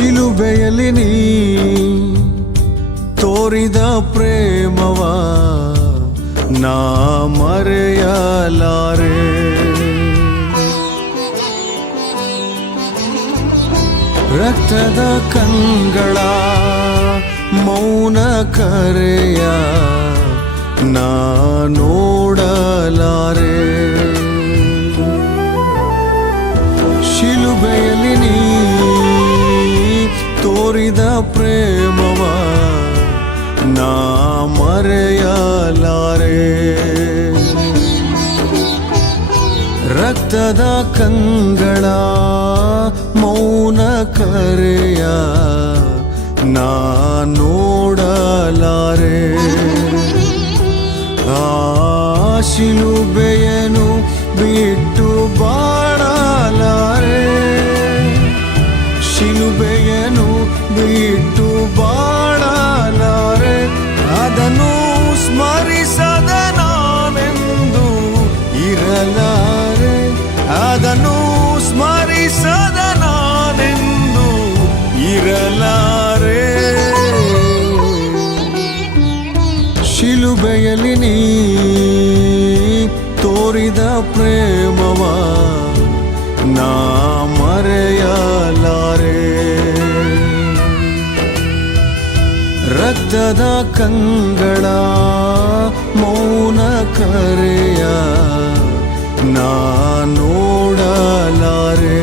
ಶಿಲುಬೆಯಲ್ಲಿ ನೀ ತೋರಿದ ಪ್ರೇಮವ ನಾ ಮರೆಯಲಾರೆ. ರಕ್ತದ ಕಂಗಳ ಮೌನ ಕರೆಯ ನಾ ನೋಡಲಾರೆ. ಶಿಲುಬೆಯಲ್ಲಿ ತೋರಿದ ಪ್ರೇಮವ ನಾ ಮರೆಯಲಾರೆ. ರಕ್ತದ ಕಂಗಳ ಮೌನ ಕರೆಯ ನಾ ನೋಡಲಾರೆ. ಆ ಶಿಲುಬೆಯನು ಬಿಟ್ಟು ಅದನ್ನು ಸ್ಮರಿಸದ ನಾನೆಂದು ಇರಲಾರೆ. ಅದನ್ನು ಸ್ಮರಿಸದ ನಾನೆಂದು ಇರಲಾರೆ. ಶಿಲುಬೆಯಲ್ಲಿ ನೀ ರಕ್ತದ ಕಂಗಳ ಮೌನ ಕರೆಯ ನಾ ನೋಡಲಾರೆ.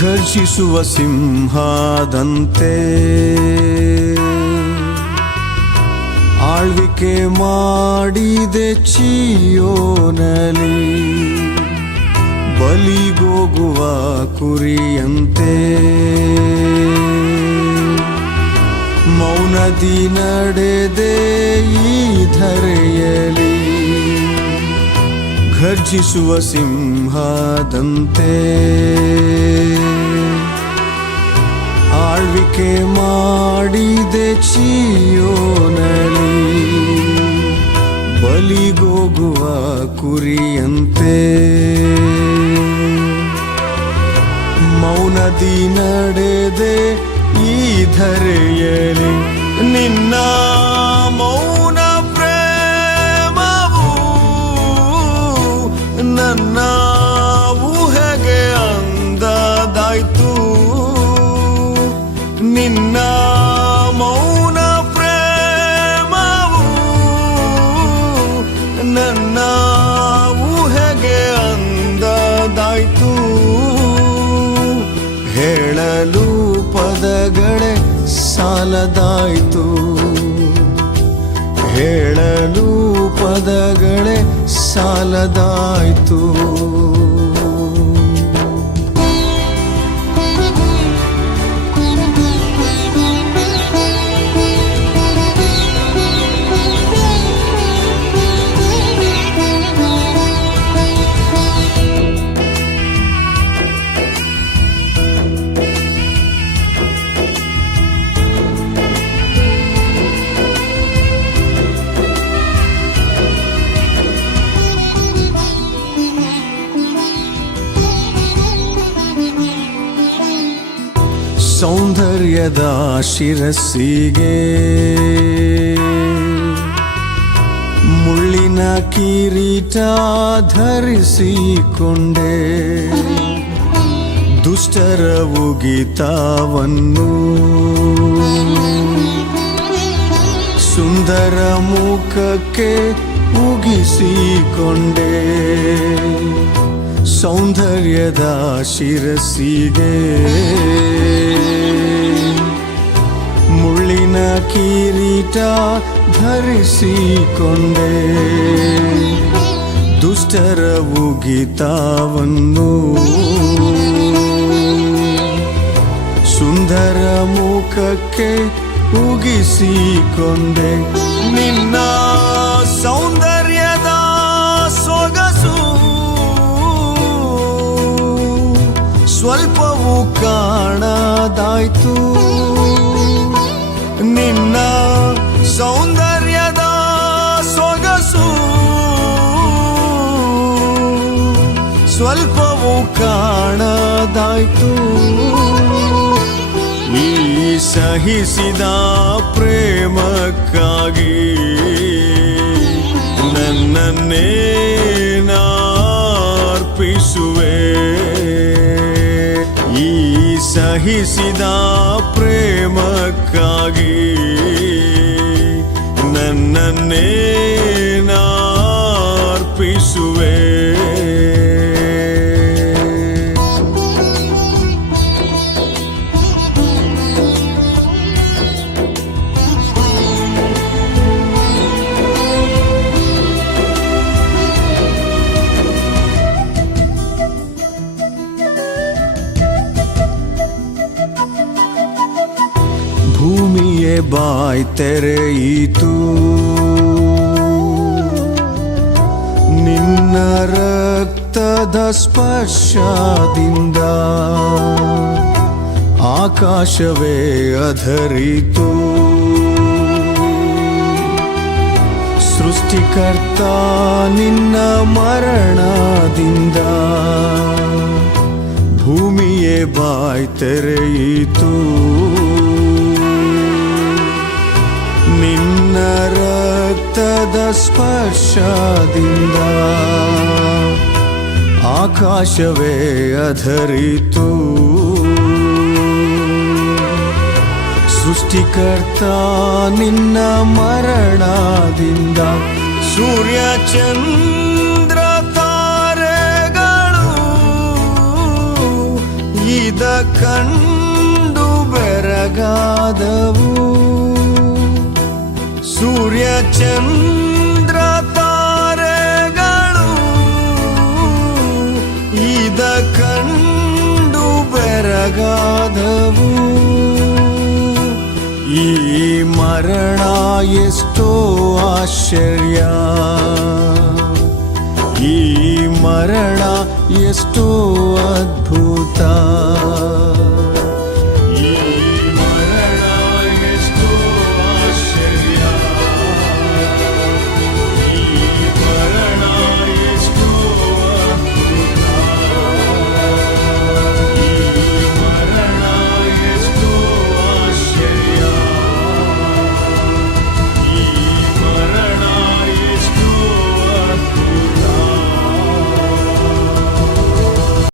ಘರ್ಷಿಸುವ ಸಿಂಹದಂತೆ. ಆಳ್ವಿಕೆ ಮಾಡಿದೆ ಚಿಯೋನಲಿ ಬಲಿಗೋಗುವ ಕುರಿಯಂತೆ. ಮೌನದಿ ನಡೆದೆ ಈ ಧರೆಯಲಿ ಘರ್ಜಿಸುವ ಸಿಂಹದಂತೆ. ಆಳ್ವಿಕೆ ಮಾಡಿದೆ ಚಿಯೋನಲಿ. ಬಲಿಗೋಗುವ ಕುರಿಯಂತೆ. ಮೌನದಿ ನಡೆದೆ ಈ ಧರೆಯಲಿ. ನಿನ್ನ ಮೌನ ಪದಗಳೇ ಸಾಲದಾಯಿತು. ಹೇಳಲು ಪದಗಳೇ ಸಾಲದಾಯ್ತು. ಸೌಂದರ್ಯದ ಶಿರಸ್ಸಿಗೆ ಮುಳ್ಳಿನ ಕಿರೀಟ ಧರಿಸಿಕೊಂಡೆ. ದುಷ್ಟರ ಉಗಿತವನ್ನು. ಸುಂದರ ಮುಖಕ್ಕೆ ಉಗಿಸಿಕೊಂಡೆ. ಸೌಂದರ್ಯದ ಶಿರಸ್ಸಿಗೆ ಮುಳ್ಳಿನ ಕಿರೀಟ ಧರಿಸಿಕೊಂಡೆ. ದುಷ್ಟರ ಉಗಿತವನ್ನು ಸುಂದರ ಮುಖಕ್ಕೆ ಉಗಿಸಿಕೊಂಡೆ. ನಿನ್ನ ಸೌಂದರ್ಯದ ಸೊಗಸು ಸ್ವಲ್ಪವೂ ಕಾಣದಾಯ್ತು. ಸೌಂದರ್ಯದ ಸೊಗಸು. ಸ್ವಲ್ಪವೂ ಕಾಣದಾಯ್ತು. ಈ ಸಹಿಸಿದ ಪ್ರೇಮಕ್ಕಾಗಿ ನನ್ನನ್ನೇ ನಾರ್ಪಿಸುವೆ. ಈ ಸಹಿಸಿದ ಪ್ರೇಮಕ್ಕಾಗಿ ನನ್ನನ್ನೇ ಬಾಯ್ ತೆರೆಯಿತು. ನಿನ್ನ ರಕ್ತದ ಸ್ಪರ್ಶದಿಂದ ಆಕಾಶವೇ ಅಧರಿತು. ಸೃಷ್ಟಿಕರ್ತ ನಿನ್ನ ಮರಣದಿಂದ ಭೂಮಿಯೇ ಬಾಯ್ ತೆರೆಯಿತು. ರಕ್ತದ ಸ್ಪರ್ಶದಿಂದ ಆಕಾಶವೇ ಅಧರಿತು. ಸೃಷ್ಟಿಕರ್ತ ನಿನ್ನ ಮರಣದಿಂದ ಸೂರ್ಯ ಚಂದ್ರ ತಾರೆಗಳು ಇದ ಕಂಡು ಬೆರಗಾದವು. ಸೂರ್ಯ ಚಂದ್ರ ತಾರೆಗಳು ಇದ ಕಂಡು ಬೆರಗಾದವು. ಈ ಮರಣ ಎಷ್ಟೋ ಆಶ್ಚರ್ಯ. ಈ ಮರಣ ಎಷ್ಟೋ ಅದ್ಭುತ.